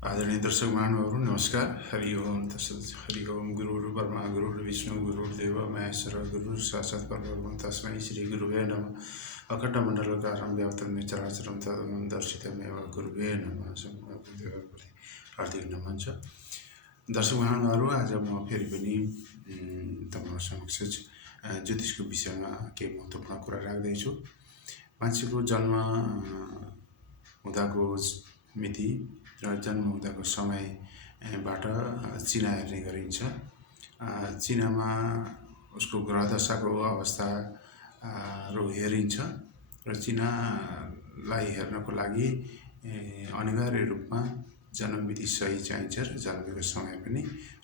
आदरणीय दर्शक महानुभावहरू नमस्कार। हरि ओम तत्सत्। हरि ओम। गुरुर् ब्रह्मा गुरुर् विष्णु गुरुर्देव महेश्वर गुरुर् साक्षात् परब्रह्म तस्मै श्री गुरुवे नमः। अखण्डमण्डलकारं व्याप्तं चराचरं तदहं दर्शितमेव गुरुवे नमः। गुरुदेवप्रति हार्दिक नमन छ। दर्शक महानुभावहरू, आज म फेरि पनि तपाईहरु समक्ष ज्योतिषको विषयमा केही महत्त्वपूर्ण कुरा राख्दैछु। मान्छेको जन्म हुँदाको मिति र जन्म हुँदाको समयबाट चिना हेर्ने गरिन्छ। चिनामा उसको ग्रह दशाको अवस्था रो हेरिन्छ र चिनालाई हेर्नको लागि अनिवार्य रूपमा जन्म मिति सही चाहिन्छ र जन्मेको समय पनि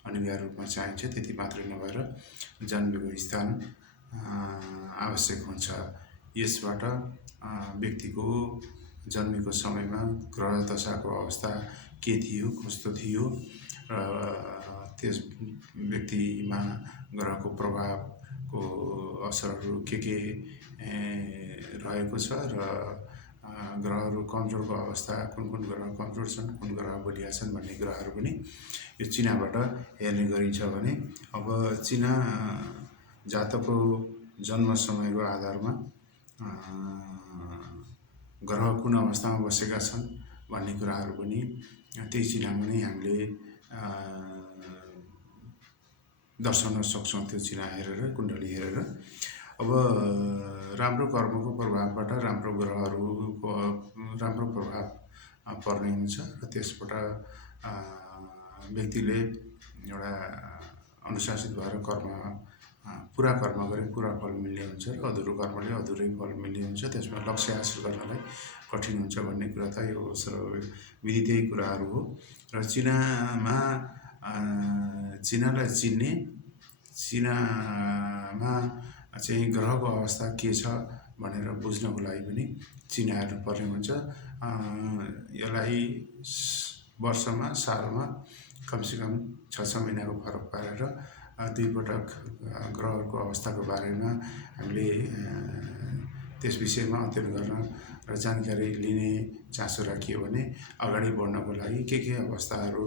अनिवार्य रूपमा चाहिन्छ। त्यति मात्रै नभएर जन्मेको स्थान आवश्यक हुन्छ। यसबाट व्यक्तिको जन्मेको समयमा ग्रह दशाको अवस्था के थियो, कस्तो थियो र त्यस व्यक्तिमा ग्रहको प्रभावको असरहरू के रहेको छ र ग्रहहरू कमजोरको अवस्था कुन ग्रह कमजोर छन्, कुन ग्रह बलिया छन् भन्ने ग्रहहरू पनि यो चिनाबाट हेर्ने गरिन्छ। भने अब चिना जातकको जन्म समयको आधारमा ग्रह कुन अवस्थामा बसेका छन् भन्ने कुराहरू पनि त्यही चिनामा नै हामीले दर्शाउन सक्छौँ। त्यो चिना हेरेर, कुण्डली हेरेर। अब राम्रो कर्मको प्रभावबाट राम्रो ग्रहहरूको राम्रो प्रभाव पर्ने हुन्छ र त्यसबाट व्यक्तिले एउटा अनुशासित भएर पुरा कर्म गरे पुरा फल मिल्ने हुन्छ र अधुरो कर्मले अधुरै फल मिल्ने हुन्छ। त्यसमा लक्ष्य हासिल गर्नलाई कठिन हुन्छ भन्ने कुरा त यो विदितै कुराहरू हो। र चिनालाई चिन्ने, चिनामा चाहिँ ग्रहको अवस्था के छ भनेर बुझ्नको लागि पनि चिना हेर्नुपर्ने हुन्छ। यसलाई वर्षमा, सालमा कमसेकम 6 महिनाको फरक पारेर 2 पटक ग्रहको अवस्थाको बारेमा हामीले त्यस विषयमा अध्ययन गर्न र जानकारी लिने चासो राखियो भने अगाडि बढ्नको लागि के अवस्थाहरू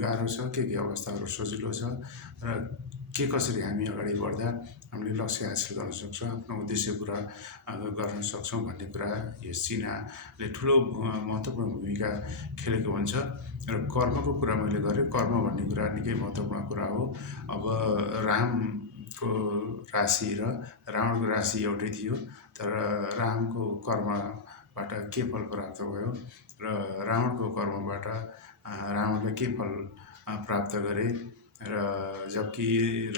गाह्रो छ, के अवस्थाहरू सजिलो छ र कसरी हामी अगाडि बढ्दा हामीले लक्ष्य हासिल गर्न सक्छौँ, आफ्नो उद्देश्य पुरा गर्न सक्छौँ भन्ने कुरा यस चिनाले ठुलो महत्त्वपूर्ण भूमिका खेलेको हुन्छ। र कर्मको कुरा मैले गरेँ। कर्म भन्ने कुरा निकै महत्त्वपूर्ण कुरा हो। अब रामको राशि र रावणको राशि एउटै थियो, तर रामको कर्मबाट के फल प्राप्त भयो र रावणको कर्मबाट रावणले के फल प्राप्त गरे र जबकि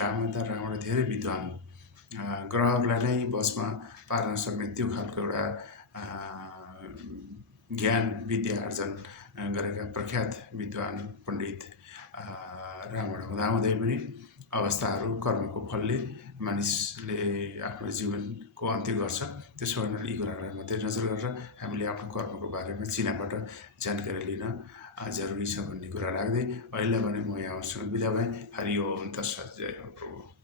रावण धेरै विद्वान, ग्रहहरूलाई नै बसमा पार्न सक्ने त्यो खालको एउटा ज्ञान विद्या आर्जन गरेका प्रख्यात विद्वान पण्डित रावण हुँदाहुँदै पनि अवस्थाहरू कर्मको फलले मानिसले आफ्नो जीवनको अन्त्य गर्छ। त्यसो हुनाले यी कुराहरूलाई मध्यनजर गरेर हामीले आफ्नो कर्मको बारेमा चिनाबाट जानकारी लिन जरुरी छ भन्ने कुरा राख्दै अहिले भने म यहाँहरूसँग बिदा भएँ। हरि ओम तत्सत्। जय हो प्रभु।